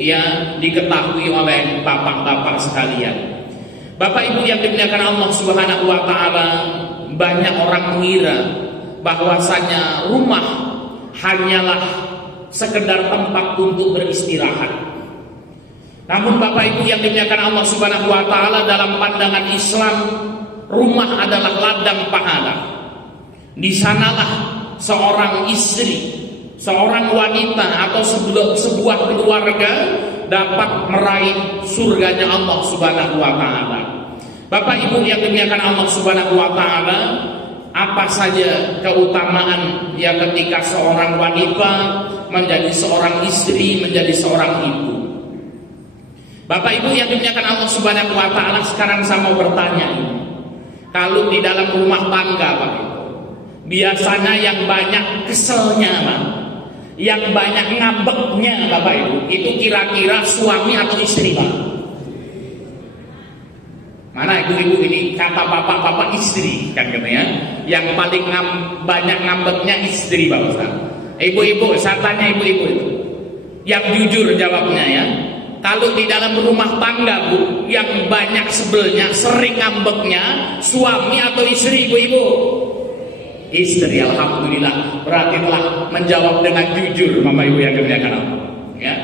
ya diketahui oleh bapak-bapak sekalian. Bapak Ibu yang dimuliakan Allah Subhanahu wa taala, banyak orang mengira bahwasanya rumah hanyalah sekedar tempat untuk beristirahat. Namun Bapak Ibu yang dimuliakan Allah Subhanahu wa taala, dalam pandangan Islam, rumah adalah ladang pahala. Di sanalah seorang istri, seorang wanita atau sebuah keluarga dapat meraih surganya Allah Subhanahu wa taala. Bapak Ibu yang dimuliakan Allah Subhanahu wa taala, apa saja keutamaan ya ketika seorang wanita menjadi seorang istri, menjadi seorang ibu. Bapak Ibu yang dimuliakan Allah Subhanahu wa taala, sekarang saya mau bertanya, kalau di dalam rumah tangga Pak, biasanya yang banyak keselnya Pak, yang banyak ngambeknya Bapak Ibu, itu kira-kira suami atau istri Pak? Mana ibu-ibu ini, kata bapak-bapak istri kan katanya, yang paling banyak ngambeknya istri Pak Ustaz. Ibu-ibu, saya tanya ibu-ibu itu, yang jujur jawabnya ya. Kalau di dalam rumah tangga Bu, yang banyak sebelnya, sering ngambeknya, suami atau istri ibu-ibu? Istri, alhamdulillah. Berarti telah menjawab dengan jujur Bapak Ibu yang dimuliakan Allah. Ya.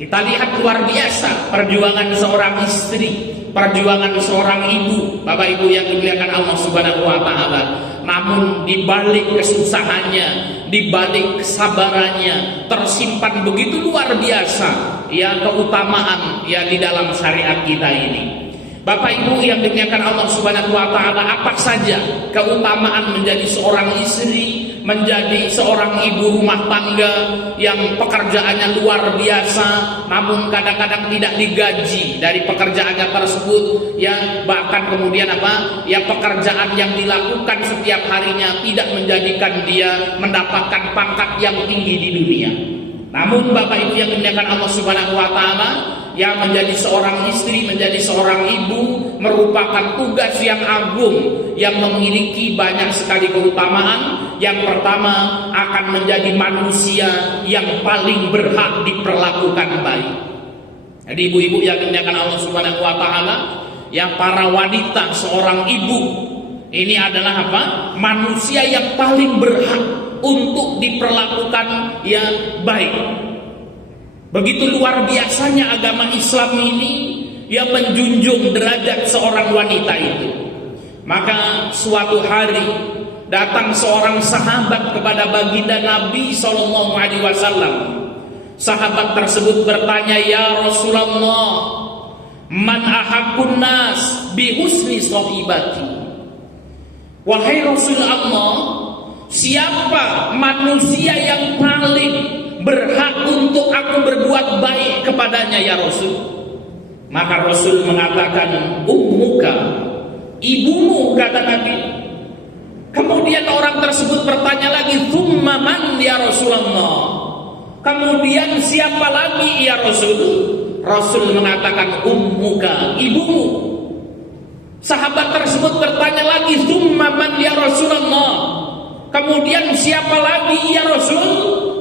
Kita lihat luar biasa perjuangan seorang istri, perjuangan seorang ibu, Bapak Ibu yang dimuliakan Allah Subhanahu wa taala. Namun di balik kesusahannya, di balik kesabarannya, tersimpan begitu luar biasa ya keutamaan ya di dalam syariat kita ini. Bapak Ibu yang dimuliakan Allah Subhanahu wa taala, apa saja keutamaan menjadi seorang istri, menjadi seorang ibu rumah tangga yang pekerjaannya luar biasa, namun kadang-kadang tidak digaji dari pekerjaannya tersebut ya, bahkan kemudian ya pekerjaan yang dilakukan setiap harinya tidak menjadikan dia mendapatkan pangkat yang tinggi di dunia. Namun Bapak Ibu yang dimuliakan Allah Subhanahu wa taala, yang menjadi seorang istri, menjadi seorang ibu merupakan tugas yang agung yang memiliki banyak sekali keutamaan. Yang pertama, akan menjadi manusia yang paling berhak diperlakukan baik. Jadi ibu-ibu yang dimuliakan Allah Subhanahu wa taala, yang para wanita seorang ibu ini adalah manusia yang paling berhak untuk diperlakukan yang baik. Begitu luar biasanya agama Islam ini yang menjunjung derajat seorang wanita itu. Maka suatu hari datang seorang sahabat kepada baginda Nabi SAW. Sahabat tersebut bertanya, "Ya Rasulullah, man ahaqqun nas bi husni sahibati?" Wahai Rasulullah, siapa manusia yang paling berhak untuk aku berbuat baik kepadanya ya Rasul? Maka Rasul mengatakan, ummuka, ibumu, kata Nabi. Kemudian orang tersebut bertanya lagi, thumma man ya Rasulullah? Kemudian siapa lagi ya Rasul? Rasul mengatakan, ummuka, ibumu. Sahabat tersebut bertanya lagi, thumma man ya Rasulullah? Kemudian siapa lagi ya Rasul?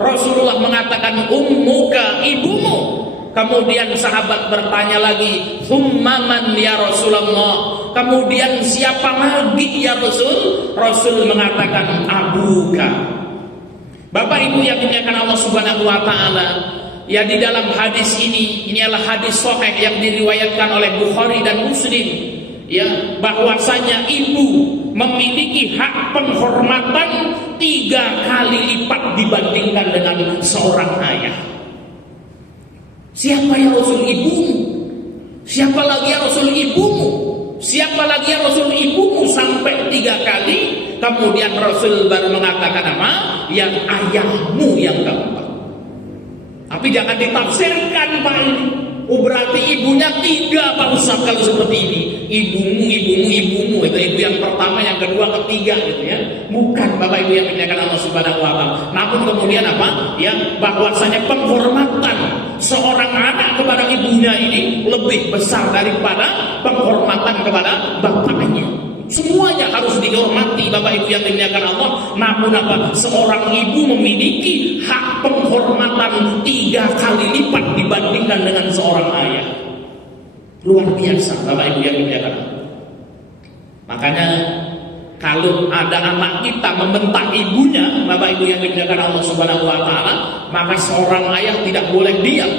Rasulullah mengatakan, ummuka, ibumu. Kemudian sahabat bertanya lagi, thumma man ya Rasulullah? Kemudian siapa lagi ya Rasul? Rasul mengatakan, abuka. Bapak Ibu yang dimuliakan Allah Subhanahu wa taala, ya di dalam hadis ini adalah hadis sahih yang diriwayatkan oleh Bukhari dan Muslim. Ya, bahwasanya ibu memiliki hak penghormatan 3 kali lipat dibandingkan dengan seorang ayah. Siapa ya Rasul ibumu? Siapa lagi ya Rasul ibumu? Siapa lagi ya Rasul ibumu? Sampai 3 kali. Kemudian Rasul baru mengatakan apa? Yang ayahmu yang keempat. Tapi jangan ditafsirkan Pak ini. Oh berarti ibunya 3 Pak Ustaz kalau seperti ini. Ibumu itu ibu yang pertama, yang kedua, ketiga gitu ya. Bukan Bapak Ibu yang dimuliakan Allah Subhanahu wa taala. Namun kemudian apa? Ya, bahwasanya penghormatan seorang anak kepada ibunya ini lebih besar daripada penghormatan kepada bapaknya. Semuanya harus dihormati Bapak Ibu yang dimuliakan Allah. Namun apa? Seorang ibu memiliki hak penghormatan 3 kali lipat dibandingkan dengan seorang ayah. Luar biasa Bapak Ibu yang dimuliakan. Makanya kalau ada anak kita membentak ibunya, Bapak Ibu yang dimuliakan Allah Subhanahu wa taala, maka seorang ayah tidak boleh diam.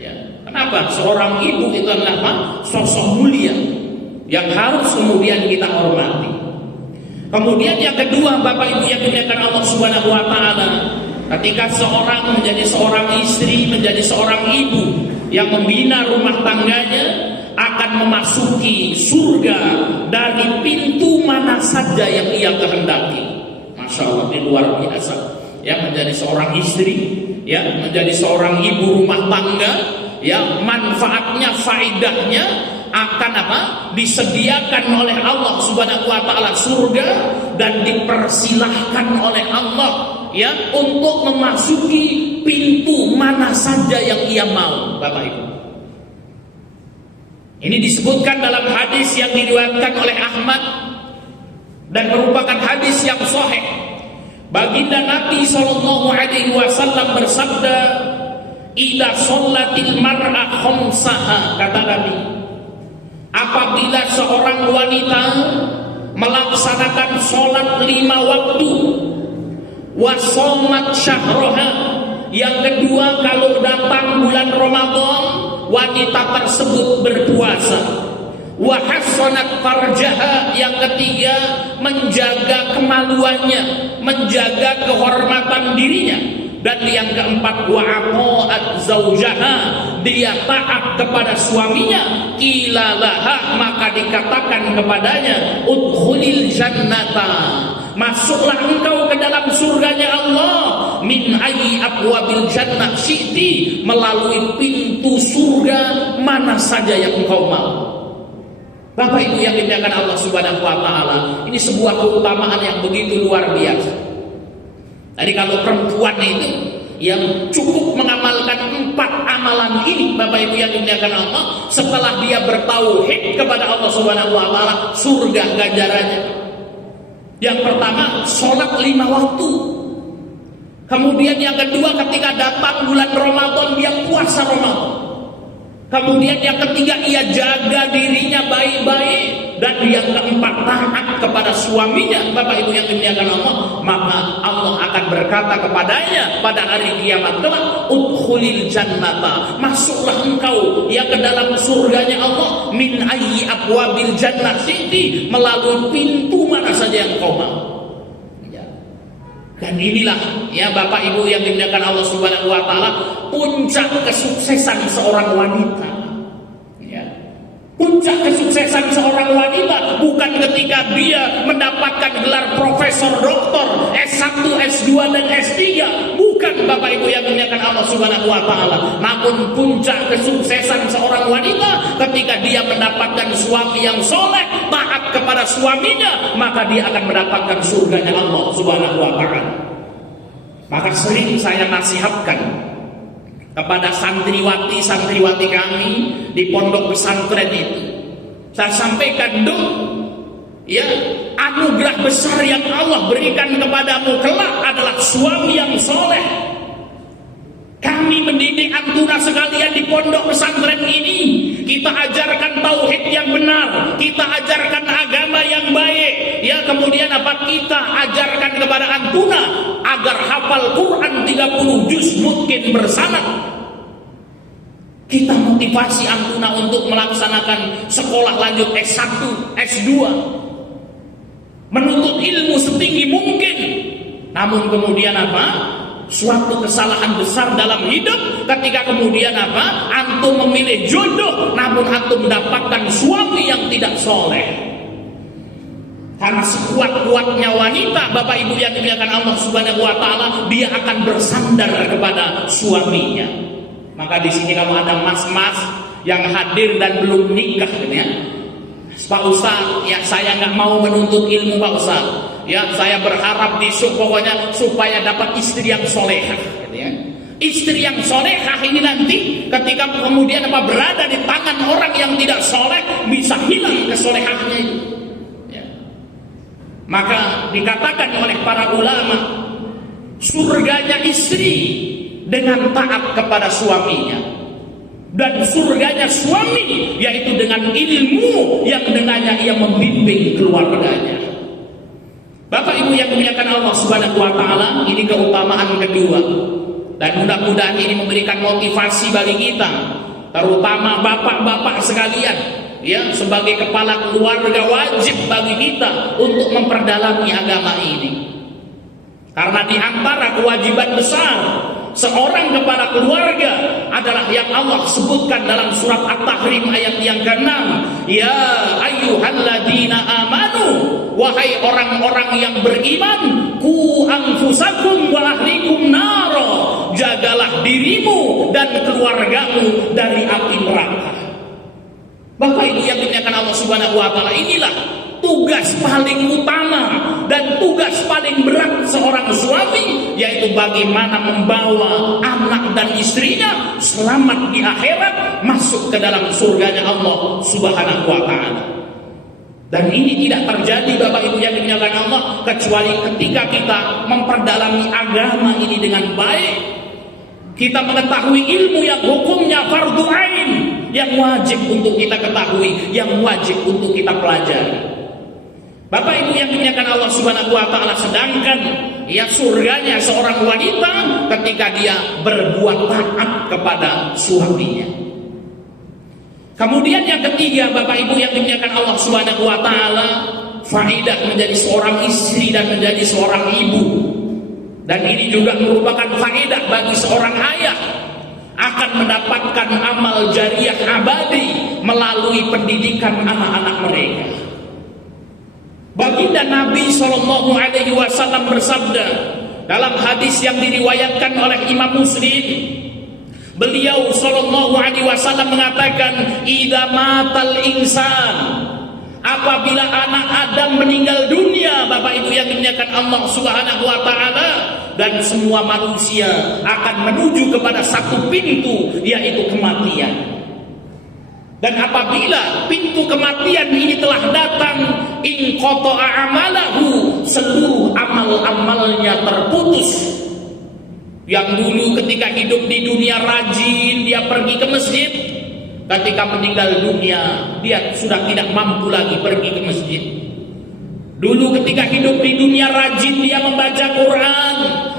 Ya. Kenapa? Seorang ibu itu adalah apa? Sosok mulia yang harus kemudian kita hormati. Kemudian yang kedua, Bapak Ibu yang dimuliakan Allah Subhanahu wa taala, ketika seorang menjadi seorang istri, menjadi seorang ibu yang membina rumah tangganya, akan memasuki surga dari pintu mana saja yang ia kehendaki. Masya Allah, ini luar biasa. Ya, menjadi seorang istri, ya, menjadi seorang ibu rumah tangga, ya, manfaatnya, faidahnya akan apa? Disediakan oleh Allah Subhanahu wa taala surga dan dipersilahkan oleh Allah, ya, untuk memasuki pintu mana saja yang ia mau, Bapak Ibu. Ini disebutkan dalam hadis yang diriwayatkan oleh Ahmad dan merupakan hadis yang sahih. Baginda Nabi sallallahu alaihi wasallam bersabda, "Idza shallatil mar'a khamsaha," kata Nabi, apabila seorang wanita melaksanakan sholat 5 waktu, wa shamat syahraha, yang kedua kalau datang bulan Ramadan wanita tersebut berpuasa, wa hassanat farjaha, yang ketiga menjaga kemaluannya, menjaga kehormatan dirinya, dan yang keempat wa aqa'at zaujaha, dia taat kepada suaminya, qilalaha, maka dikatakan kepadanya, udkhulil jannata, masuklah engkau ke dalam surganya Allah, min ayyi abwabil jannah syi'ti, melalui pintu surga mana saja yang engkau mau. Bapak Ibu yang dimuliakan Allah Subhanahu wa taala, ini sebuah keutamaan yang begitu luar biasa. Jadi kalau perempuan itu yang cukup mengamalkan 4 amalan ini, Bapak Ibu yang dimuliakan Allah, setelah dia bertauhid kepada Allah Subhanahu wa taala, surga ganjarannya. Yang pertama, sholat 5 waktu. Kemudian yang kedua, ketika datang bulan Ramadan, dia puasa Ramadan. Kemudian yang ketiga, ia jaga dirinya baik-baik. Dan yang keempat, taat kepada suaminya, Bapak Ibu yang dimuliakan Allah, maka Allah akan berkata kepadanya pada hari kiamat kelak, udkhulil jannata, masuklah engkau ya ke dalam surganya Allah, min ayyi abwabil jannah syi'ti, melalui pintu mana saja yang kau mau. Dan inilah ya Bapak Ibu yang dimuliakan Allah Subhanahu wa taala, puncak kesuksesan seorang wanita. Ya. Puncak kesuksesan seorang wanita bukan ketika dia mendapatkan gelar profesor, doktor, S1, S2 dan S3, bukan Bapak Ibu yang dimuliakan Allah Subhanahu wa taala. Namun puncak kesuksesan seorang wanita ketika dia mendapatkan suami yang soleh, taat kepada suaminya, maka dia akan mendapatkan surganya Allah Subhanahu wa taala. Maka sering saya nasihatkan kepada santriwati kami di pondok pesantren itu, saya sampaikan, dong, ya, anugerah besar yang Allah berikan kepadamu kelak adalah suami yang soleh. Kami mendidik antuna sekalian di pondok pesantren ini, kita ajarkan tauhid yang benar, kita ajarkan agama yang baik, ya, kemudian apa, kita ajarkan kepada antuna agar hafal Quran 30 juz mungkin bersama. Kita motivasi antuna untuk melaksanakan sekolah lanjut S1, S2, menuntut ilmu setinggi mungkin. Namun kemudian apa? Suatu kesalahan besar dalam hidup ketika kemudian apa? Antum memilih jodoh, namun antum mendapatkan suami yang tidak soleh. Karena sekuat-kuatnya wanita, Bapak Ibu yang dimuliakan Allah Subhanahu wa taala, dia akan bersandar kepada suaminya. Maka di sini kalau ada mas-mas yang hadir dan belum nikah, ya, Pak Ustaz, ya saya nggak mau menuntut ilmu Pak Ustaz. Ya, saya berharap pokoknya supaya dapat istri yang solehah, gitu ya. Istri yang solehah ini nanti ketika kemudian apa berada di tangan orang yang tidak soleh, bisa hilang kesolehahnya itu. Ya. Maka dikatakan oleh para ulama, surganya istri dengan taat kepada suaminya. suami, yaitu dengan ilmu yang dengannya ia membimbing keluarganya. Bapak Ibu yang dimuliakan Allah Subhanahu wa taala, ini keutamaan kedua. Dan mudah-mudahan ini memberikan motivasi bagi kita, terutama bapak-bapak sekalian, ya, sebagai kepala keluarga wajib bagi kita untuk memperdalami agama ini. Karena di antara kewajiban besar seorang kepala keluarga adalah yang Allah sebutkan dalam surat At-Tahrim ayat yang ke-6, ya ayyuhalladzina amanu, wahai orang-orang yang beriman, ku anfusakum wa ahlikum naro, jagalah dirimu dan keluargamu dari api neraka. Bapak Ibu yang dimuliakan Allah Subhanahu wa taala, inilah tugas paling utama dan tugas paling berat seorang suami, yaitu bagaimana membawa anak dan istrinya selamat di akhirat, masuk ke dalam surganya Allah Subhanahu wa taala. Dan ini tidak terjadi Bapak Ibu yang dimuliakan Allah kecuali ketika kita memperdalami agama ini dengan baik. Kita mengetahui ilmu yang hukumnya fardhu ain, yang wajib untuk kita ketahui, yang wajib untuk kita pelajari. Bapak Ibu yang dimuliakan Allah Subhanahu wa taala, sedangkan ya surganya seorang wanita ketika dia berbuat taat kepada suaminya. Kemudian yang ketiga, Bapak Ibu yang dimuliakan Allah Subhanahu wa taala, faidah menjadi seorang istri dan menjadi seorang ibu. Dan ini juga merupakan faedah bagi seorang ayah, akan mendapatkan amal jariah abadi melalui pendidikan anak-anak mereka. Baginda Nabi SAW bersabda dalam hadis yang diriwayatkan oleh Imam Muslim, beliau SAW mengatakan, idza matal insan, apabila anak Adam meninggal dunia, Bapak Ibu yang dimuliakan Allah Subhanahu wa taala, dan semua manusia akan menuju kepada satu pintu, yaitu kematian. Dan apabila pintu kematian ini telah datang, in qata'a amalahu, seluruh amal-amalnya terputus. Yang dulu ketika hidup di dunia rajin, dia pergi ke masjid, ketika meninggal dunia dia sudah tidak mampu lagi pergi ke masjid. Dulu ketika hidup di dunia rajin dia membaca Quran,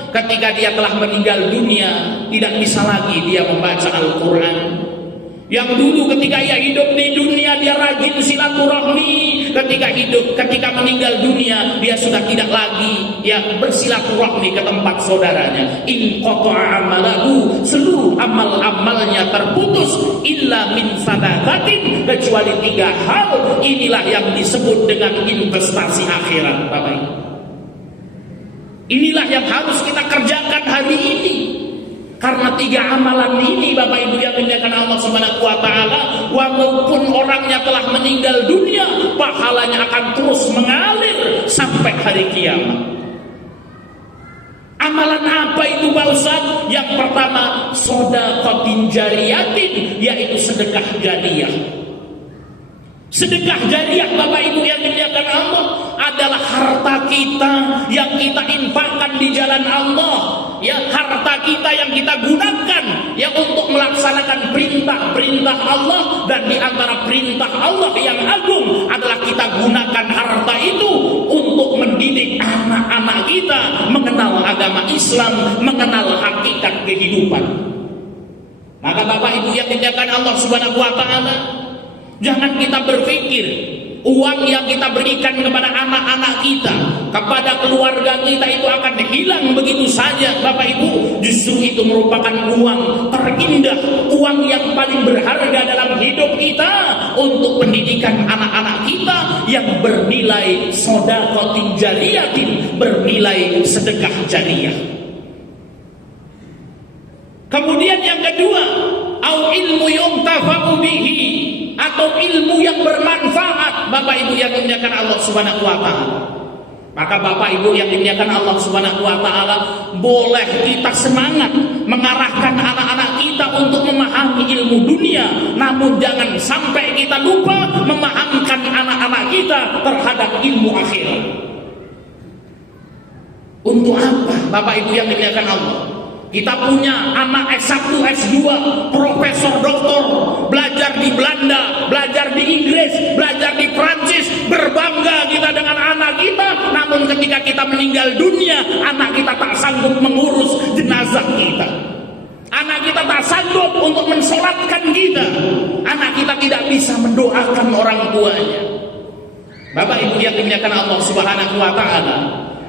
ketika dia telah meninggal dunia tidak bisa lagi dia membaca Al-Quran. Yang dulu ketika ia hidup di dunia dia rajin silaturahmi, ketika meninggal dunia dia sudah tidak lagi ya bersilaturahmi ke tempat saudaranya. In qata'a amalahu, seluruh amal-amalnya terputus, illa min sadaqatin, kecuali 3 hal. Inilah yang disebut dengan investasi akhirat, Bapak Ibu. Inilah yang harus kita kerjakan hari ini. Karena 3 amalan ini, Bapak Ibu yang dimuliakan Allah Subhanahu wa taala, walaupun orangnya telah meninggal dunia, pahalanya akan terus mengalir sampai hari kiamat. Amalan apa itu Pak Ustaz? Yang pertama, shadaqatin jariyatin, yaitu sedekah jariyah. Sedekah jariyah, Bapak Ibu yang dimuliakan Allah, adalah harta kita yang kita infakkan di jalan Allah. Ya, harta kita yang kita gunakan ya untuk melaksanakan perintah-perintah Allah, dan di antara perintah Allah yang agung adalah kita gunakan harta itu untuk mendidik anak-anak kita mengenal agama Islam, mengenal hakikat kehidupan. Maka Bapak Ibu yang dimuliakan Allah Subhanahu wa taala, jangan kita berpikir uang yang kita berikan kepada anak-anak kita, kepada keluarga kita itu akan hilang begitu saja, Bapak Ibu. Justru itu merupakan uang terindah, uang yang paling berharga dalam hidup kita untuk pendidikan anak-anak kita yang bernilai shadaqatin jariyatin, bernilai sedekah jariyah. Kemudian yang kedua, au ilmu yuntafa'u bihi, atau ilmu yang bermanfaat, Bapak Ibu yang dimuliakan Allah Subhanahu wa taala. Maka Bapak Ibu yang dimuliakan Allah Subhanahu wa taala, boleh kita semangat mengarahkan anak-anak kita untuk memahami ilmu dunia, namun jangan sampai kita lupa memahamkan anak-anak kita terhadap ilmu akhirat. Untuk apa Bapak Ibu yang dimuliakan Allah? Kita punya anak S1, S2, profesor, doktor, belajar di ketika kita meninggal dunia, anak kita tak sanggup mengurus jenazah kita. Anak kita tak sanggup untuk mensolatkan kita. Anak kita tidak bisa mendoakan orang tuanya. Bapak Ibu yang dimuliakan Allah Subhanahu wa taala,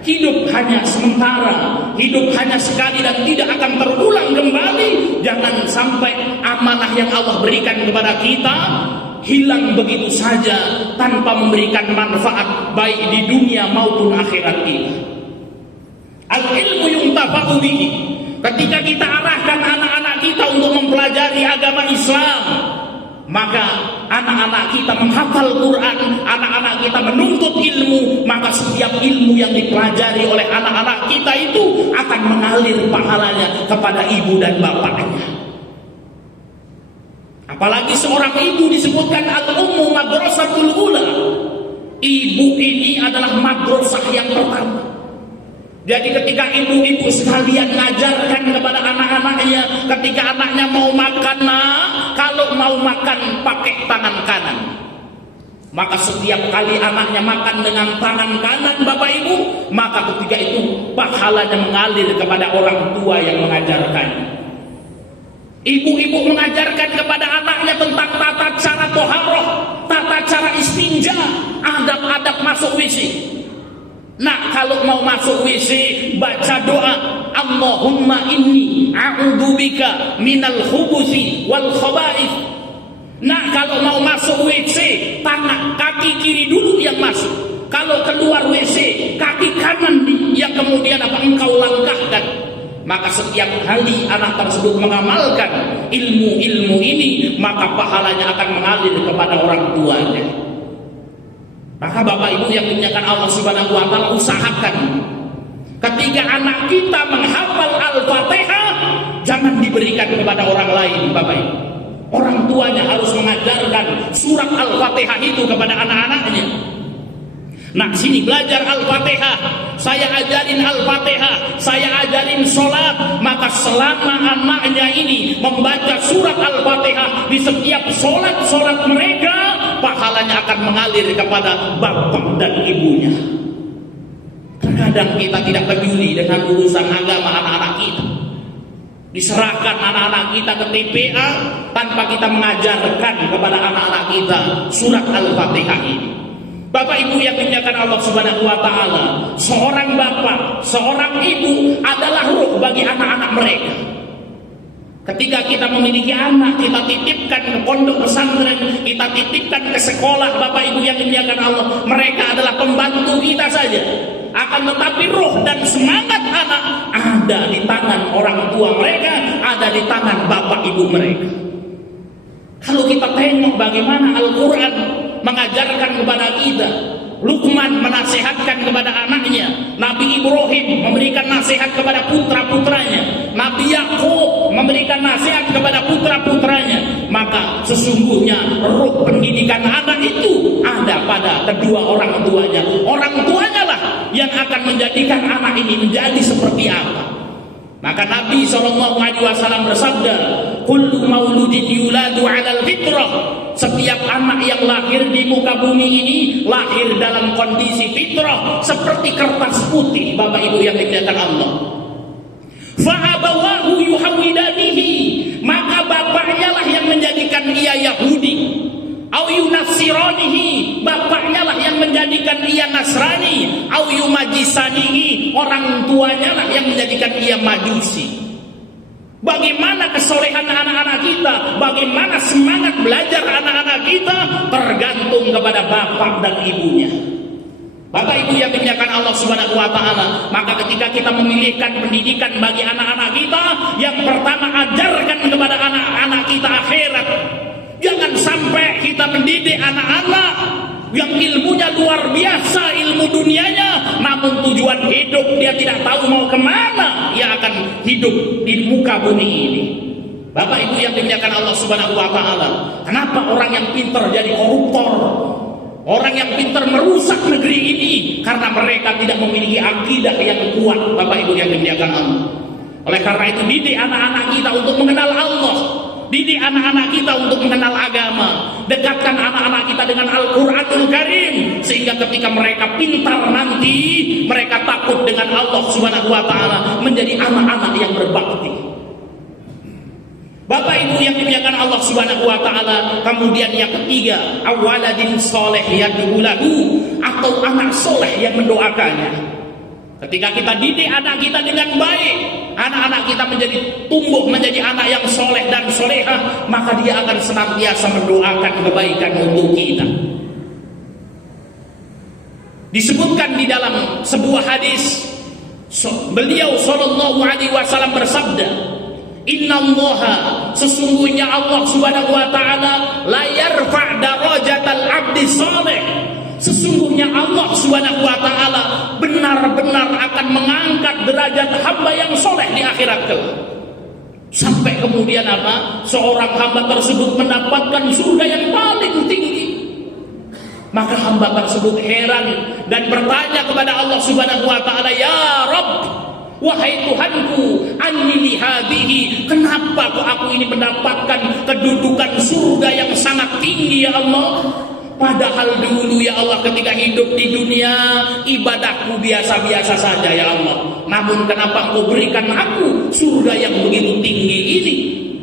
hidup hanya sementara, hidup hanya sekali dan tidak akan terulang kembali. Jangan sampai amanah yang Allah berikan kepada kita hilang begitu saja tanpa memberikan manfaat baik di dunia maupun akhirat kita. Al-ilmu yuntafa'u bihi. Ketika kita arahkan anak-anak kita untuk mempelajari agama Islam, maka anak-anak kita menghafal Quran, anak-anak kita menuntut ilmu, maka setiap ilmu yang dipelajari oleh anak-anak kita itu akan mengalir pahalanya kepada ibu dan bapaknya. Apalagi seorang ibu disebutkan al-ummu madrasatul ula. Ibu ini adalah madrasah yang pertama. Jadi ketika ibu-ibu sekalian mengajarkan kepada anak-anaknya, ketika anaknya mau makan, kalau mau makan pakai tangan kanan, maka setiap kali anaknya makan dengan tangan kanan, Bapak Ibu, maka ketika itu pahalanya mengalir kepada orang tua yang mengajarkannya. Ibu-ibu mengajarkan kepada anaknya tentang tata cara toharoh, tata cara istinja, adab-adab masuk WC. Nah, kalau mau masuk WC, baca doa, Allahumma inni a'udzubika minal khubuthi wal khaba'ith. Nah, kalau mau masuk WC, tangan kaki kiri dulu yang masuk. Kalau keluar WC, kaki kanan yang kemudian engkau langkahkan. Maka setiap kali anak tersebut mengamalkan ilmu-ilmu ini, maka pahalanya akan mengalir kepada orang tuanya. Maka Bapak Ibu yang dimuliakan Allah Subhanahu wa taala, usahakan ketika anak kita menghafal Al-Fatihah, jangan diberikan kepada orang lain, Bapak Ibu. Orang tuanya harus mengajarkan surat Al-Fatihah itu kepada anak-anaknya. Nah, sini belajar Al-Fatihah, saya ajarin Al-Fatihah, saya ajarin sholat. Maka selama anaknya ini membaca surat Al-Fatihah di setiap sholat mereka, pahalanya akan mengalir kepada bapak dan ibunya. Terkadang kita tidak peduli dengan urusan agama anak-anak kita. Diserahkan anak-anak kita ke TPA tanpa kita mengajarkan kepada anak-anak kita surat Al-Fatihah ini. Bapak Ibu yang dimuliakan Allah Subhanahu wa taala, seorang bapak, seorang ibu adalah ruh bagi anak-anak mereka. Ketika kita memiliki anak, kita titipkan ke pondok pesantren, kita titipkan ke sekolah, Bapak Ibu yang dimuliakan Allah, mereka adalah pembantu kita saja. Akan tetapi roh dan semangat anak ada di tangan orang tua mereka, ada di tangan bapak ibu mereka. Kalau kita tengok bagaimana Al-Quran mengajarkan kepada kita, Luqman menasihatkan kepada anaknya, Nabi Ibrahim memberikan nasihat kepada putra-putranya, Nabi Yakub memberikan nasihat kepada putra-putranya, maka sesungguhnya ruh pendidikan anak itu ada pada kedua orang tuanya. Orang tuanya lah yang akan menjadikan anak ini menjadi seperti apa. Maka Nabi SAW bersabda, kullu mauludin yuladu 'alal fitrah. Setiap anak yang lahir di muka bumi ini lahir dalam kondisi fitrah seperti kertas putih, Bapak Ibu yang dimuliakan Allah. Fa abawahu yuhawidanihi, maka bapaknya lah yang menjadikan ia Yahudi. Au yunasiranihi, bapaknya lah yang menjadikan ia Nasrani. Au yumajisanihi, orang tuanya lah yang menjadikan ia Majusi. Bagaimana kesolehan anak-anak kita, bagaimana semangat belajar anak-anak kita, tergantung kepada bapak dan ibunya. Bapak Ibu yang dimuliakan Allah Subhanahu wa taala, maka ketika kita memilihkan pendidikan bagi anak-anak kita, yang pertama ajarkan kepada anak-anak kita akhirat. Jangan sampai kita mendidik anak-anak yang ilmunya luar biasa, ilmu dunianya, namun tujuan hidup dia tidak tahu mau kemana dia akan hidup di muka bumi ini. Bapak Ibu yang dimuliakan Allah Subhanahu wa taala, kenapa orang yang pintar jadi koruptor? Orang yang pintar merusak negeri ini karena mereka tidak memiliki akidah yang kuat, Bapak Ibu yang dimuliakan Allah. Oleh karena itu, didik anak-anak kita untuk mengenal Allah. Didik anak-anak kita untuk mengenal agama. Dekatkan anak-anak kita dengan Al-Quranul Karim, sehingga ketika mereka pintar nanti, mereka takut dengan Allah Subhanahu wa Ta'ala, menjadi anak-anak yang berbakti. Bapak Ibu yang dimuliakan Allah Subhanahu wa Ta'ala, kemudian yang ketiga, awaladin soleh yad'u lahu, atau anak soleh yang mendoakannya. Ketika kita didik anak kita dengan baik, anak-anak kita menjadi tumbuh menjadi anak yang soleh dan solehah, maka dia akan senantiasa mendoakan kebaikan untuk kita. Disebutkan di dalam sebuah hadis, beliau sallallahu alaihi wasallam bersabda, innallaha, sesungguhnya Allah Subhanahu wa Ta'ala, la yarfa' darajatal abdi saleh. Sesungguhnya Allah Subhanahu wa Ta'ala benar-benar akan mengangkat derajat hamba yang soleh di akhirat kelak. Sampai kemudian apa? Seorang hamba tersebut mendapatkan surga yang paling tinggi. Maka hamba tersebut heran dan bertanya kepada Allah Subhanahu wa Ta'ala, ya Rabb, wahai Tuhanku, anni hadhihi, kenapa kok aku ini mendapatkan kedudukan surga yang sangat tinggi ya Allah? Padahal dulu ya Allah ketika hidup di dunia, ibadahku biasa-biasa saja ya Allah. Namun kenapa Engkau berikan aku surga yang begitu tinggi ini?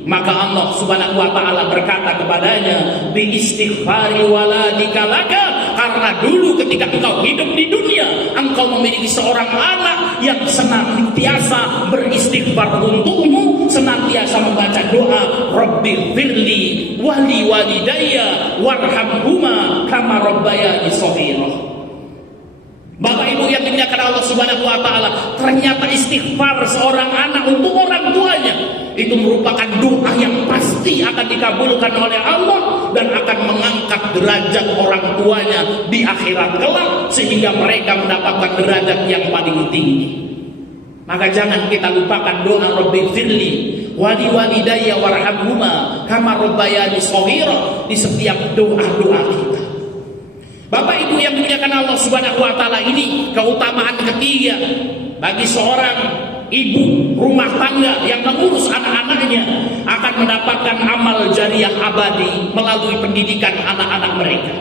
Maka Allah Subhanahu wa Ta'ala berkata kepadanya, bi istighfari waladika laka, karena dulu ketika engkau hidup di dunia, engkau memiliki seorang anak yang senantiasa beristighfar untukmu, senantiasa membaca doa, Rabbi firli wali walidayya warhamhuma kama rabbayani shaghira. Bapak Ibu yang dimuliakan Allah Subhanahu wa Ta'ala, ternyata istighfar seorang anak untuk orang tuanya itu merupakan doa yang pasti akan dikabulkan oleh Allah dan akan mengangkat derajat orang tuanya di akhirat kelak, sehingga mereka mendapatkan derajat yang paling tinggi. Maka jangan kita lupakan doa Rabbi firli wali walidayya warhamhuma kama rabbayani shaghira di setiap doa-doa kita. Bapak Ibu yang dimuliakan Allah Subhanahu wa Ta'ala, ini keutamaan ketiga bagi seorang ibu rumah tangga yang mengurus anak-anaknya, akan mendapatkan amal jariah abadi melalui pendidikan anak-anak mereka.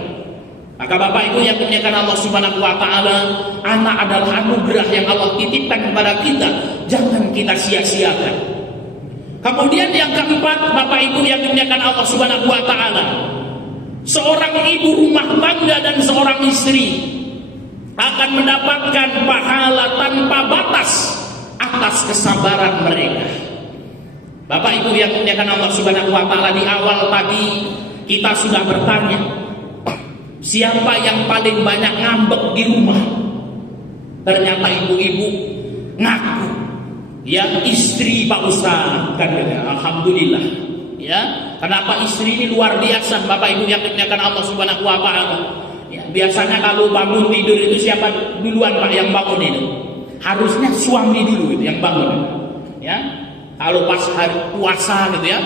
Maka Bapak Ibu yang dimuliakan Allah Subhanahu wa Ta'ala, anak adalah anugerah yang Allah titipkan kepada kita, jangan kita sia-siakan. Kemudian yang keempat, Bapak Ibu yang dimuliakan Allah Subhanahu wa Ta'ala, seorang ibu rumah tangga dan seorang istri akan mendapatkan pahala tanpa batas atas kesabaran mereka. Bapak Ibu yang dimuliakan Allah Subhanahu wa Ta'ala, di awal tadi kita sudah bertanya, siapa yang paling banyak ngambek di rumah? Ternyata ibu-ibu ngaku, ya istri Pak Ustaz, kan, alhamdulillah. Ya, kenapa istri ini luar biasa, Bapak Ibu yang dimuliakan Allah Subhanahu wa Ta'ala? Ya, biasanya kalau bangun tidur itu siapa duluan Pak yang bangun itu? Harusnya suami dulu itu yang bangun. Ya, kalau pas hari puasa gitu ya,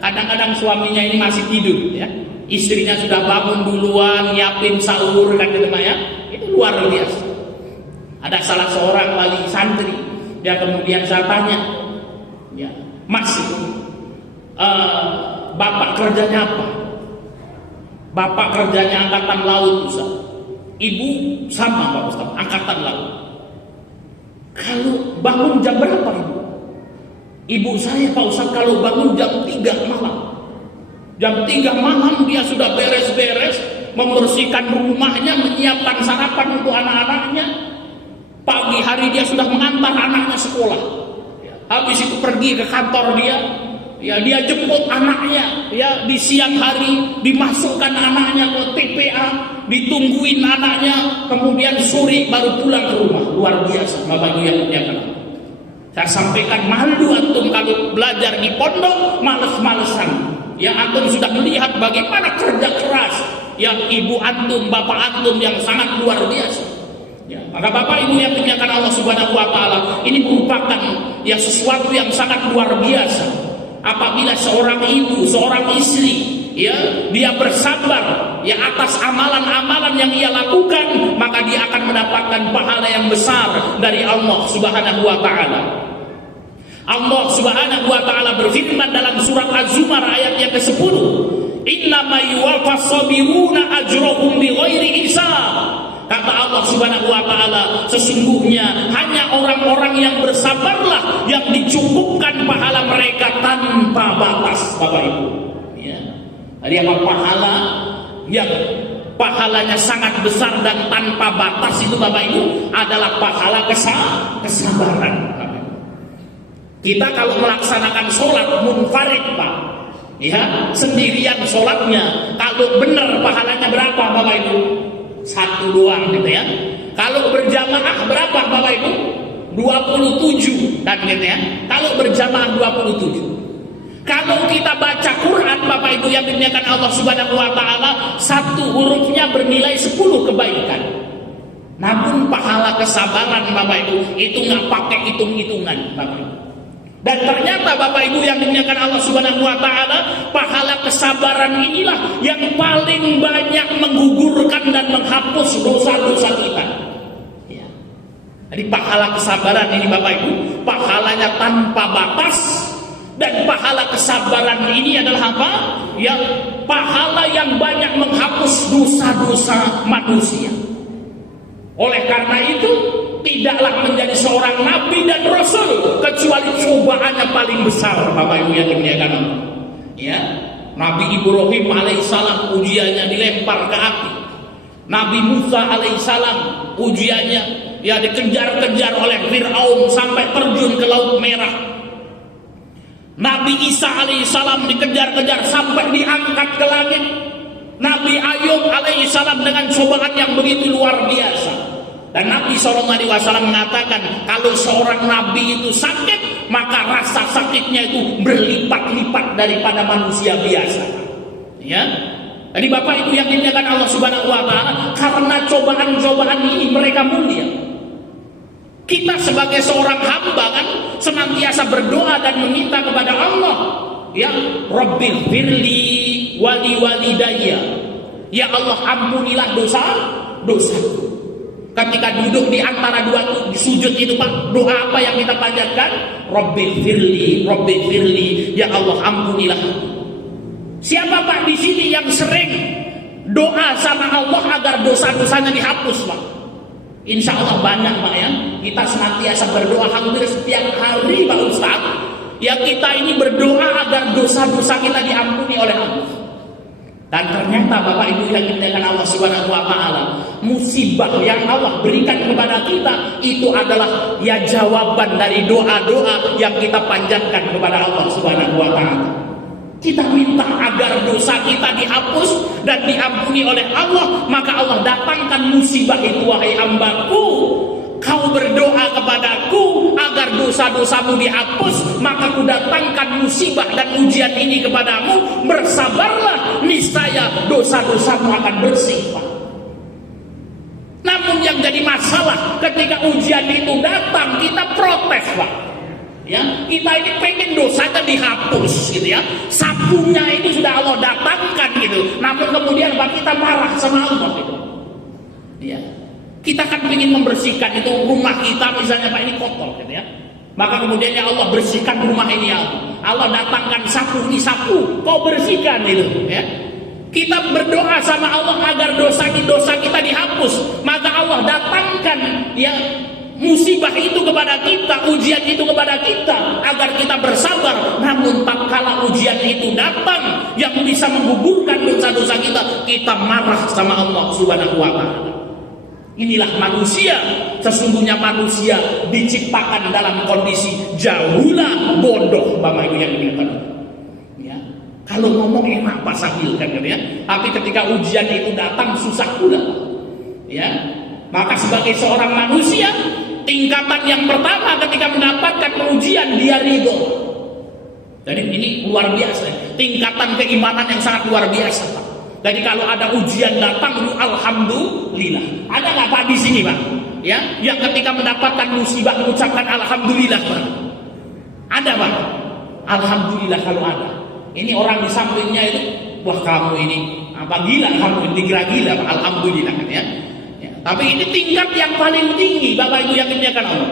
kadang-kadang suaminya ini masih tidur ya. Istrinya sudah bangun duluan, nyiapin sahur kan gitu ya. Itu luar biasa. Ada salah seorang wali santri, dia kemudian saya tanya, ya, Mas, bapak kerjanya apa? Bapak kerjanya angkatan laut Ustaz. Ibu sama Pak Ustaz, angkatan laut. Kalau bangun jam berapa Ibu? Ibu saya Pak Ustaz kalau bangun jam 3 malam. Jam 3 malam dia sudah beres-beres, membersihkan rumahnya, menyiapkan sarapan untuk anak-anaknya. Pagi hari dia sudah mengantar anaknya sekolah. Habis itu pergi ke kantor dia. Ya, dia jemput anaknya, ya, di siang hari dimasukkan anaknya ke TPA, ditungguin anaknya, kemudian sore baru pulang ke rumah. Luar biasa Bapak Ibu yang dimuliakan. Saya sampaikan, malu antum kalau belajar di pondok males-malesan. Ya, antum sudah melihat bagaimana kerja keras yang ibu antum, bapak antum yang sangat luar biasa. Ya, maka Bapak Ibu yang dimuliakan Allah Subhanahu wa Ta'ala, ini merupakan ya sesuatu yang sangat luar biasa. Apabila seorang ibu, seorang istri, ya, dia bersabar ya atas amalan-amalan yang ia lakukan, maka dia akan mendapatkan pahala yang besar dari Allah Subhanahu wa Ta'ala. Allah Subhanahu wa taala berfirman dalam surat Az-Zumar ayat yang ke-10, "Innama yuwaffas sabiruna ajrahum bighairi hisab." Kata Allah Subhanahu wa taala, sesungguhnya hanya orang-orang yang bersabarlah yang dicukupkan pahala mereka tanpa batas, Bapak Ibu. Ya. Jadi apa pahala yang pahalanya sangat besar dan tanpa batas itu, Bapak Ibu, adalah pahala kesabaran. Kita kalau melaksanakan sholat munfarid, Pak, ya, sendirian sholatnya, kalau benar pahalanya berapa, Bapak Ibu? 1 doang gitu ya. Kalau berjamaah berapa, Bapak Ibu? 27 kan gitu ya. Kalau berjamaah 27. Kalau kita baca Quran, Bapak Ibu yang dimuliakan Allah Subhanahu wa taala, 1 hurufnya bernilai 10 kebaikan. Namun pahala kesabaran, Bapak Ibu, itu nggak pakai hitung-hitungan, Bapak Ibu. Dan ternyata Bapak Ibu yang dimuliakan Allah Subhanahu wa taala, pahala kesabaran inilah yang paling banyak menggugurkan dan menghapus dosa-dosa kita. Ya. Jadi pahala kesabaran ini, Bapak Ibu, pahalanya tanpa batas. Dan pahala kesabaran ini adalah apa? Ya, pahala yang banyak menghapus dosa-dosa manusia. Oleh karena itu, tidaklah menjadi seorang nabi dan rasul kecuali cobaannya paling besar, Bapak Ibu yang dimuliakan Allah. Ya, Nabi Ibrahim alaihissalam ujiannya dilempar ke api. Nabi Musa alaihissalam ujiannya ya dikejar-kejar oleh Fir'aun sampai terjun ke Laut Merah. Nabi Isa alaihissalam dikejar-kejar sampai diangkat ke langit. Nabi Ayub alaihissalam dengan cobaan yang begitu luar biasa. Dan Nabi SAW mengatakan, kalau seorang nabi itu sakit, maka rasa sakitnya itu berlipat-lipat daripada manusia biasa. Ya, jadi Bapak Ibu yang dimuliakan Allah Subhanahu wa taala, karena cobaan-cobaan ini mereka mulia. Kita sebagai seorang hamba kan senantiasa berdoa dan meminta kepada Allah, ya Rabbil firli wali walidayya, ya Allah ampunilah dosa-dosaku. Ketika duduk di antara dua sujud itu, Pak, doa apa yang kita panjatkan? Rabbil firli, ya Allah ampunilah. Siapa, Pak, di sini yang sering doa sama Allah agar dosa-dosanya dihapus, Pak? Insya Allah banyak, Pak, ya. Kita senantiasa berdoa hampir setiap hari, Pak Ustaz. Ya, kita ini berdoa agar dosa-dosa kita diampuni oleh Allah. Dan ternyata Bapak Ibu yang dimuliakan Allah Subhanahu wa taala, musibah yang Allah berikan kepada kita itu adalah ya jawaban dari doa-doa yang kita panjatkan kepada Allah Subhanahu wa taala. Kita minta agar dosa kita dihapus dan diampuni oleh Allah, maka Allah datangkan musibah itu, wahai hambaku, kau berdoa kepadaku agar dosa-dosamu dihapus, maka ku datangkan musibah dan ujian ini kepadamu, bersabarlah, niscaya dosa-dosamu akan bersih, Pak. Namun yang jadi masalah ketika ujian itu datang, kita protes, Pak. Ya, kita ini pengen dosanya dihapus gitu ya. Sapunya itu sudah Allah datangkan gitu. Namun kemudian Pak, kita marah sama Allah gitu. Ya. Kita kan ingin membersihkan itu rumah kita misalnya, Pak, ini kotor gitu ya. Maka kemudian ya Allah bersihkan rumah ini ya Allah. Allah datangkan sapu, ini sapu, kau bersihkan itu ya. Kita berdoa sama Allah agar dosa kita dihapus, maka Allah datangkan ya musibah itu kepada kita, ujian itu kepada kita agar kita bersabar. Namun tatkala ujian itu datang yang bisa menggugurkan dosa-dosa kita, kita marah sama Allah Subhanahu wa taala. Inilah manusia. Sesungguhnya manusia diciptakan dalam kondisi jauhlah bodoh, Bapak Ibu yang dimuliakan. Ya. Kalau ngomong enak Pak Sahil kan gitu ya. Tapi ketika ujian itu datang susah pula. Ya. Maka sebagai seorang manusia, tingkatan yang pertama ketika mendapatkan ujian dia ridho. Jadi ini luar biasa. Tingkatan keimanan yang sangat luar biasa, Pak. Jadi kalau ada ujian datang, alhamdulillah. Ada nggak Pak di sini, Pak? Ya, yang ketika mendapatkan musibah mengucapkan alhamdulillah, Pak. Ada, Pak? Alhamdulillah kalau ada. Ini orang di sampingnya itu, wah kamu ini apa gila, kamu dikira gila, Pak. Alhamdulillah kan ya. Tapi ini tingkat yang paling tinggi, Bapak Ibu yang dimuliakan Allah.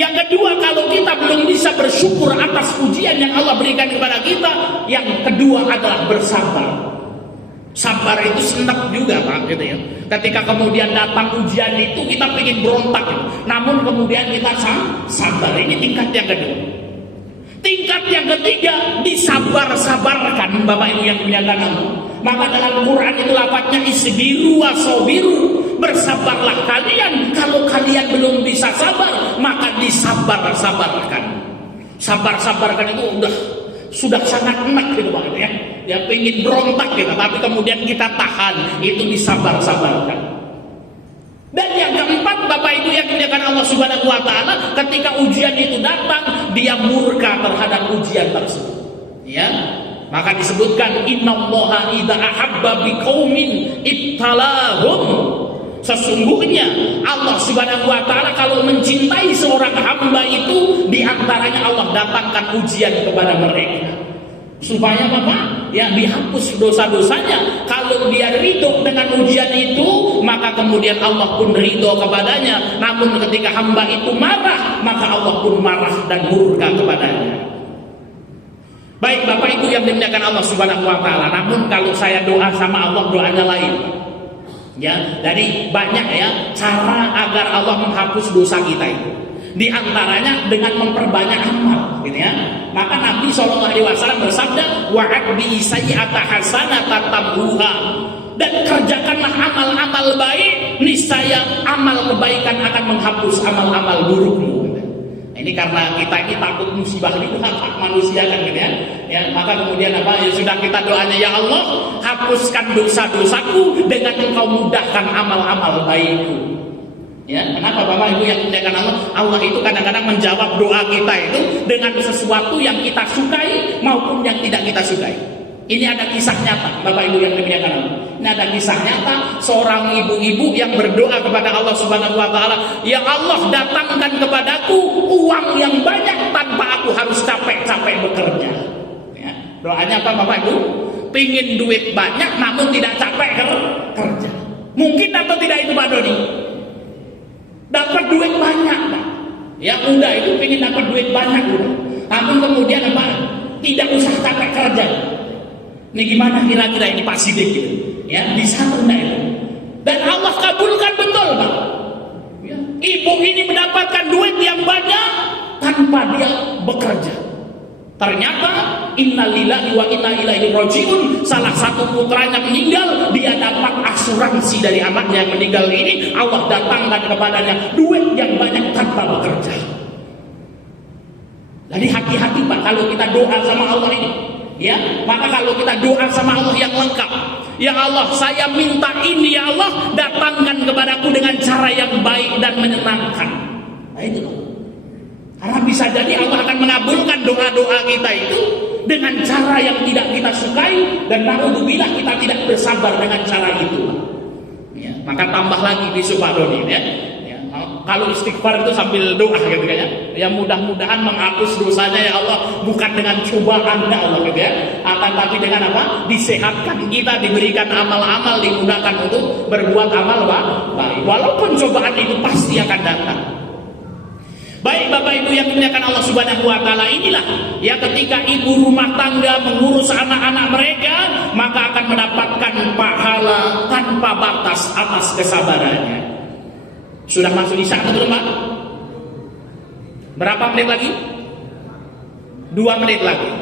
Yang kedua, kalau kita belum bisa bersyukur atas ujian yang Allah berikan kepada kita, yang kedua adalah bersabar. Sabar itu senang juga Pak, gitu ya. Ketika kemudian datang ujian itu kita ingin berontak, namun kemudian kita sabar. Ini tingkat yang kedua. Tingkat yang ketiga, disabar-sabarkan Bapak Ibu yang dimuliakan Allah. Maka dalam Quran itu lafadznya isbiru wasobiru, bersabarlah kalian. Kalau kalian belum bisa sabar, maka disabar-sabarkan. Sabar-sabarkan itu sudah sangat enak gitu Pak, ya. Ya pengen berontak kita, tapi kemudian kita tahan, itu disabar-sabarkan. Dan yang keempat, Bapak Ibu yang dimuliakan Allah Subhanahu wa taala, ketika ujian itu datang, dia murka terhadap ujian tersebut. Ya. Maka disebutkan innallaha idza ahabba biqaumin ibtalahum. Sesungguhnya Allah Subhanahu wa taala kalau mencintai seorang hamba itu, di antaranya Allah datangkan ujian kepada mereka. Supaya Bapak ya dihapus dosa-dosanya. Kalau dia ridho dengan ujian itu, maka kemudian Allah pun ridho kepadanya. Namun ketika hamba itu marah, maka Allah pun marah dan murka kepadanya. Baik Bapak Ibu yang dimuliakan Allah Subhanahu wa taala, namun kalau saya doa sama Allah, doanya lain. Ya, jadi banyak ya cara agar Allah menghapus dosa kita itu. Di antaranya dengan memperbanyak amal, gitu ya. Maka Nabi SAW bersabda, wa'adbi sayyi'ata hasanata tambuha. Dan kerjakanlah amal-amal baik, niscaya amal kebaikan akan menghapus amal-amal burukmu. Ini karena kita ini takut musibah itu hak manusia kan gitu ya. Ya, maka kemudian apa? Ya sudah kita doanya, ya Allah, hapuskan dosa-dosaku dengan Engkau mudahkan amal-amal baikku. Ya, kenapa Bapak Ibu yang dimuliakan Allah? Allah itu kadang-kadang menjawab doa kita itu dengan sesuatu yang kita sukai maupun yang tidak kita sukai. Ini ada kisah nyata, Bapak Ibu yang dimuliakan Allah. Ini ada kisah nyata seorang ibu-ibu yang berdoa kepada Allah Subhanahu wa taala, "Ya Allah, datangkan kepadaku uang yang banyak tanpa aku harus capek-capek bekerja." Ya, doanya apa Bapak Ibu? Pingin duit banyak namun tidak capek kerja. Mungkin atau tidak itu Pak Doni? Dapat duit banyak, Pak. Ya udah itu pingin dapat duit banyak udah. Namun kemudian apa? Tidak usah capek kerja. Ini gimana kira-kira ini Pak Sidik gitu? Ya, bisa enggak itu? Dan Allah kabulkan betul, Pak. Ya. Ibu ini mendapatkan duit yang banyak tanpa dia bekerja. Ternyata innalillahi wa inna ilaihi rajiun, salah satu putranya meninggal, dia dapat asuransi dari anaknya yang meninggal ini, Allah datangkan kepadanya duit yang banyak tanpa bekerja. Jadi hati-hati Pak kalau kita doa sama Allah ini. Ya, maka kalau kita doa sama Allah yang lengkap, ya Allah, saya minta ini ya Allah, datangkan kepadaku dengan cara yang baik dan menyenangkan. Nah itu loh. Karena bisa jadi Allah akan mengabulkan doa-doa kita itu dengan cara yang tidak kita sukai, dan naudzubillah kita tidak bersabar dengan cara itu. Ya, maka tambah lagi besok Pak Doni ya. Kalau istighfar itu sambil doa gitu kan ya. Ya mudah-mudahan menghapus dosanya ya Allah, bukan dengan cobaan ya Allah gitu ya. Akan tapi dengan apa? Disehatkan kita, diberikan amal-amal, dimudahkan untuk berbuat amal baik. Walaupun cobaan itu pasti akan datang. Baik Bapak Ibu yang dimuliakan Allah Subhanahu wa taala, inilah ya ketika ibu rumah tangga mengurus anak-anak mereka, maka akan mendapatkan pahala tanpa batas atas kesabarannya. Sudah masuk isya belum Pak? Berapa menit lagi? 2 menit lagi.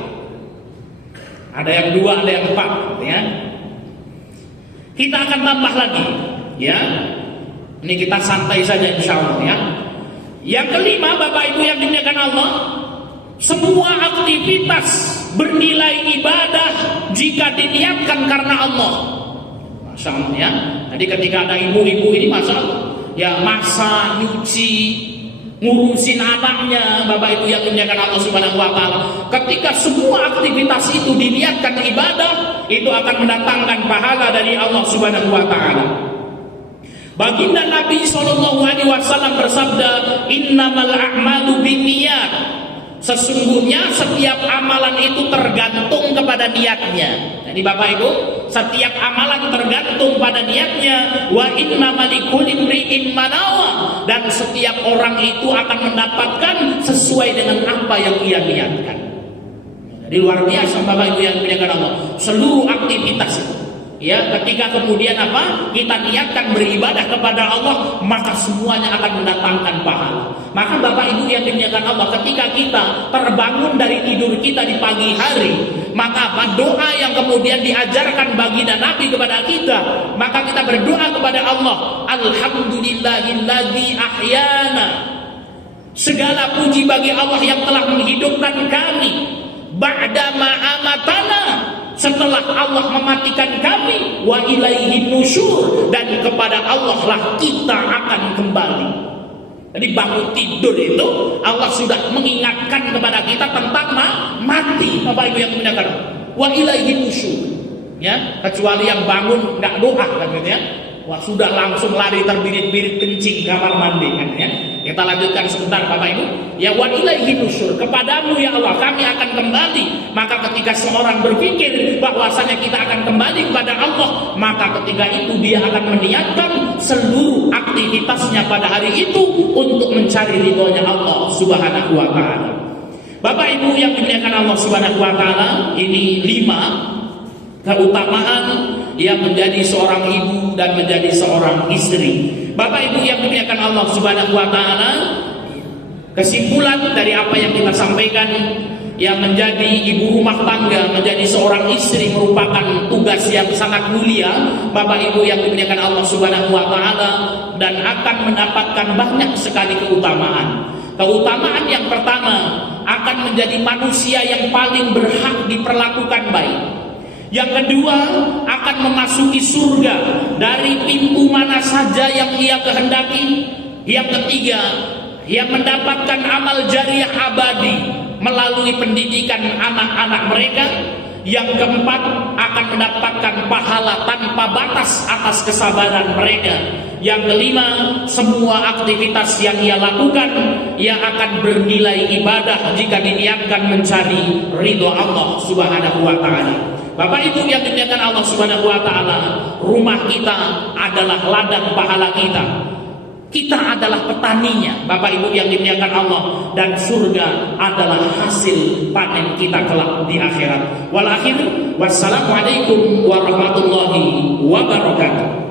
Ada yang 2, ada yang 4 ya. Kita akan tambah lagi ya. Ini kita santai saja insyaallah ya. Yang kelima Bapak Ibu yang dimuliakan Allah, semua aktivitas bernilai ibadah jika diniatkan karena Allah. Masya Allah ya. Jadi ketika ada ibu-ibu ini Masya Allah ya, masak, nyuci, ngurusin anaknya, Bapak Ibu yang dimuliakan Allah Subhanahu wa taala. Ketika semua aktivitas itu diniatkan ibadah, itu akan mendatangkan pahala dari Allah Subhanahu wa taala. Baginda Nabi SAW bersabda, "Innamal a'malu binniyat." Sesungguhnya setiap amalan itu tergantung kepada niatnya. Jadi Bapak Ibu, Setiap amalan tergantung pada niatnya. Wa innamal likulli imri'in ma nawa, dan setiap orang itu akan mendapatkan sesuai dengan apa yang ia niatkan. Jadi luar biasa Bapak Ibu yang dimuliakan Allah. Seluruh aktivitas itu, ya, ketika kemudian apa? Kita niatkan beribadah kepada Allah, maka semuanya akan mendatangkan pahala. Maka Bapak Ibu yang dimuliakan Allah, ketika kita terbangun dari tidur kita di pagi hari, maka apa? Doa yang kemudian diajarkan baginda Nabi kepada kita, maka kita berdoa kepada Allah, alhamdulillahilladzi ahyana. Segala puji bagi Allah yang telah menghidupkan kami, ba'da ma amatana, setelah Allah mematikan kami, wa ilaihin nusyur, dan kepada Allah lah kita akan kembali. Jadi bangun tidur itu Allah sudah mengingatkan kepada kita tentang mati, Bapak Ibu yang dimuliakan. Wa ilaihin nusyur. Ya, kecuali yang bangun enggak doa kan gitu ya. Wah, sudah langsung lari terbirit-birit kencing kamar mandi kan ya. Kita lanjutkan sebentar Bapak Ibu. Ya, wa ilaihi nusyur, kepadamu ya Allah kami akan kembali. Maka ketika seorang berpikir bahwasanya kita akan kembali kepada Allah, maka ketika itu dia akan meniatkan seluruh aktivitasnya pada hari itu untuk mencari ridhonya Allah Subhanahu wa taala. Bapak Ibu yang dimuliakan Allah Subhanahu wa taala, ini 5 keutamaan yang menjadi seorang ibu dan menjadi seorang istri. Bapak Ibu yang dimuliakan Allah Subhanahu wa taala, kesimpulan dari apa yang kita sampaikan, yang menjadi ibu rumah tangga, menjadi seorang istri merupakan tugas yang sangat mulia Bapak Ibu yang dimuliakan Allah Subhanahu wa taala, dan akan mendapatkan banyak sekali keutamaan. Keutamaan yang pertama, akan menjadi manusia yang paling berhak diperlakukan baik. Yang kedua, akan memasuki surga dari pintu mana saja yang ia kehendaki. Yang ketiga, ia mendapatkan amal jariah abadi melalui pendidikan anak-anak mereka. Yang keempat, akan mendapatkan pahala tanpa batas atas kesabaran mereka. Yang kelima, semua aktivitas yang ia lakukan, ia akan bernilai ibadah jika diniatkan mencari ridho Allah Subhanahu wa taala. Bapak Ibu yang dimuliakan Allah Subhanahu wa taala, rumah kita adalah ladang pahala kita. Kita adalah petaninya, Bapak Ibu yang dimuliakan Allah, dan surga adalah hasil panen kita kelak di akhirat. Wal akhir, wassalamualaikum warahmatullahi wabarakatuh.